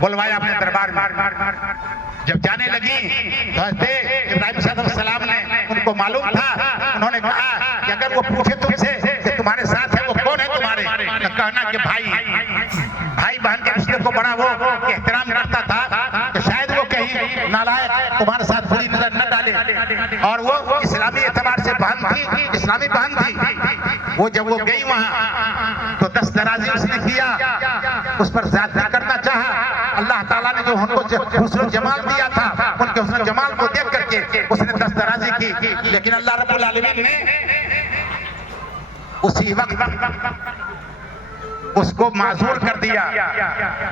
बुलवाया अपने दरबार में। जब जाने लगी तो हज़रत इब्राहिम सलाम ने, उनको मालूम था, उन्होंने कहा कि अगर वो पूछे तुमसे कि तुम्हारे साथ है वो कौन है तुम्हारे, तो कहना कि भाई बहन के रिश्ते को बड़ा वो एहतराम करता था कि शायद वो कहीं नालायक तुम्हारे साथ बुरी नजर न डाले। और वो इस्लामी एतबार से बहन थी, इस्लामी बहन थी। वो जब वो गई वहां तो 10 दराजी उसने किया, उस पर ज़्यादती करना चाहा। अल्लाह ताला ने जो उनको हुस्न जमाल दिया था, उनके हुस्न जमाल को देख करके उसने 10 दराजी की, लेकिन अल्लाह रब्बुल आलमीन ने उसी वक्त उसको माजूर कर दिया।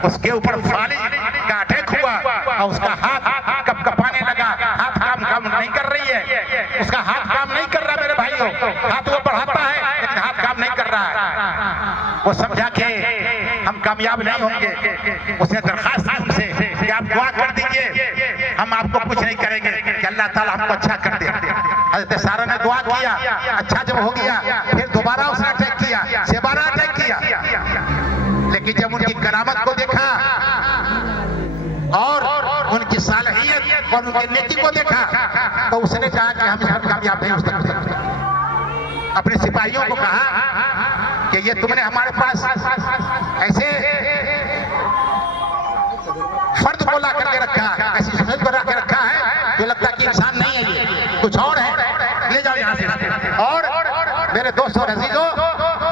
उसके ऊपर फालिज का अटैक हुआ और उसका हाथ कपकपाने लगा। हाथ काम नहीं कर रही है, उसका हाथ काम नहीं कर रहा मेरे भाइयों। हाथ वो बढ़ाता है लेकिन हाथ काम नहीं कर रहा है। वो समझा कि हम कामयाब नहीं होंगे। उसने दरखास्त की उनसे कि आप दुआ कर दीजिए, हम आपको कुछ नहीं करेंगे, कि अल्लाह ताला हमको अच्छा कर दे। हज़रत सारा ने दुआ किया, अच्छा जब हो गया फिर दोबारा उसने अटैक किया, 12 अटैक किया। लेकिन जब उनकी करामत को देखा और उनकी सालहियत और उनकी नेकी को देखा तो उसने कहा कि हम इसमें कामयाब नहीं हो सकते। अपने सिपाहियों को कहा कि ये तुमने हमारे पास ऐसे फर्द को ला करके रखा है, ऐसी शख्सियत को ला के रखा है जो लगता है कि इंसान नहीं है, ये कुछ और है, ले जाओ यहाँ से। और मेरे दोस्तों और अजीजों,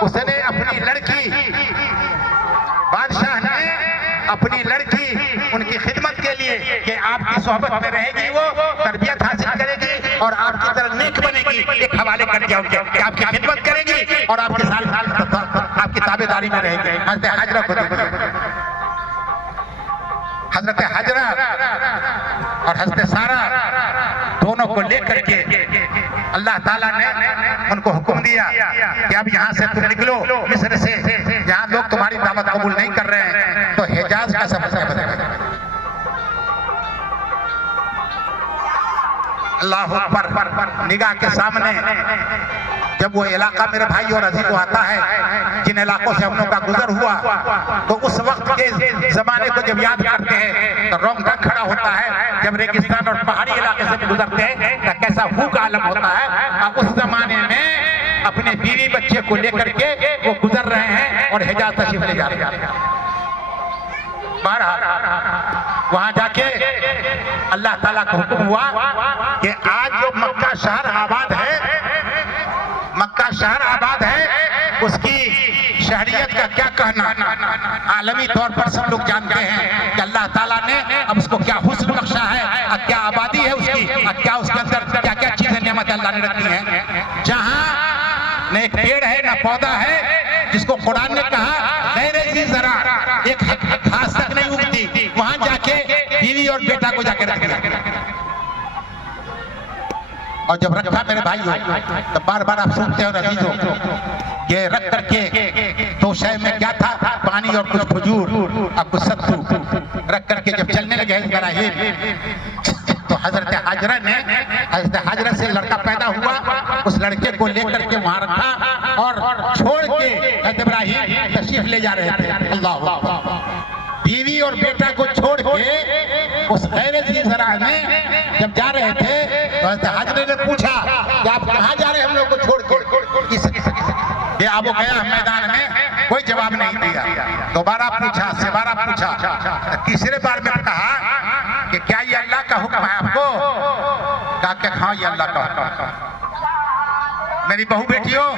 उसने अपनी लड़की, बादशाह ने अपनी लड़की उनकी खिदमत के लिए कि आपकी सोहबत में रहेगी, वो तरबियत हासिल करेगी और आपकी तरह नेक बनेगी, एक हवाले कर दिया उनके कि आपकी खिदमत करेगी और आपके साथ आपकी ताबेदारी में रहेगी। हज़रत हाजरा को हज़रत हाजरा और हज़रत सारा दोनों को लेकर के अल्लाह ताला ने उनको हुक्म दिया कि अब यहाँ से तुम निकलो मिस्र से, जहाँ लोग तुम्हारी दावत कबूल नहीं कर रहे हैं, तो हिजाज का सफर बदलेगा। अल्लाह अकबर। निगाह के सामने जब वो इलाका मेरे भाई और अजीजों आता है, जिन इलाकों से हम लोग का गुजर हुआ, तो उस वक्त के जमाने को जब याद करते हैं तो रोंगटा खड़ा होता है। जब रेगिस्तान और पहाड़ी इलाके से गुजरते हैं तो कैसा भूख आलम होता है। और उस जमाने में अपने बीवी बच्चे को लेकर के वो गुजर रहे हैं और हिजाज तशरीफ ले जा रहे हैं। वहां जाके अल्लाह ताला का हुक्म हुआ कि आज जो मक्का शहर आबाद है, मक्का शहर आबाद है, उसकी शहरियत का क्या कहना। आलमी तौर पर सब लोग जानते हैं कि अल्लाह ताला ने अब उसको क्या हुस्न बख्शा है, क्या आबादी है उसकी, क्या उसके अंदर क्या क्या चीजें नेमत अल्लाह ने रखी हैं। जहां न एक पेड़ है न पौधा है, जिसको कुरान ने कहा गैर जरा एक घास तक नहीं उगती, वहां जाके बीवी और बेटा को जाके रख दिया। और जब रखा मेरे भाइयों तो बार बार आप सुनते हो अजीजों, ये रख करके तो शय में क्या था, पानी और कुछ खजूर और कुछ सत्तू रख करके जब चलने लगे इब्राहिम, तो हजरत हाजरा से लड़का पैदा हुआ। उस लड़के को लेकर के वहां रखा और छोड़ के हजरत इब्राहिम तशरीफ ले जा रहे थे। अल्लाह अकबर। बीवी और बेटा को छोड़ के उस गैर ज़रा में जब जा रहे थे तो हजरत हाजरा ने पूछा कि आप कहाँ जा रहे हैं हम लोग को छोड़ के। ये वो गया मैदान में, कोई जवाब नहीं दिया। दोबारा पूछा, सेबारा पूछा, तीसरे बार में कहा कि क्या ये अल्लाह का हुक्म है आपको? कहा कि हाँ ये अल्लाह का हुक्म। मेरी बहू बेटियों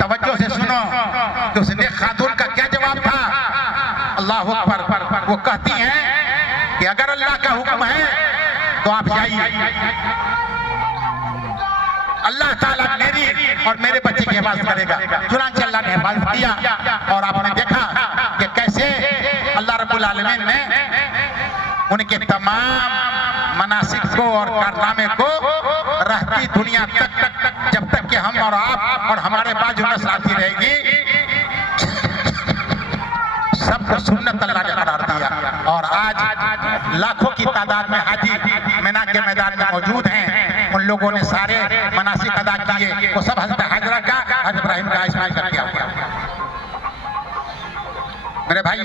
तवज्जो से सुनो कि उसने खातून का क्या जवाब था। अल्लाह अकबर। वो कहती हैं कि अगर अल्लाह का हुक्म है तो आप जाइए, अल्लाह ताला मेरी और मेरे बच्चे की हिफाजत करेगा। चुनांचे अल्लाह ने हिफाजत किया और आपने देखा कि कैसे अल्लाह रब्बुल आलमीन ने उनके तमाम मनासिक को और कारनामे को रहती दुनिया तक, जब तक कि हम और आप और हमारे बाजू नस्ल आती रहेगी, सबको सुन्नत अल्लाह ने करार दिया। और आज लाखों की तादाद में हाजी मीना के मैदान में मौजूद हैं। उन लोगों ने सारे मनासिक अदा किए, वो सब हज़रत हाजरा का, हज़रत इब्राहिम का, इस्माइल का किया। मेरे भाइयों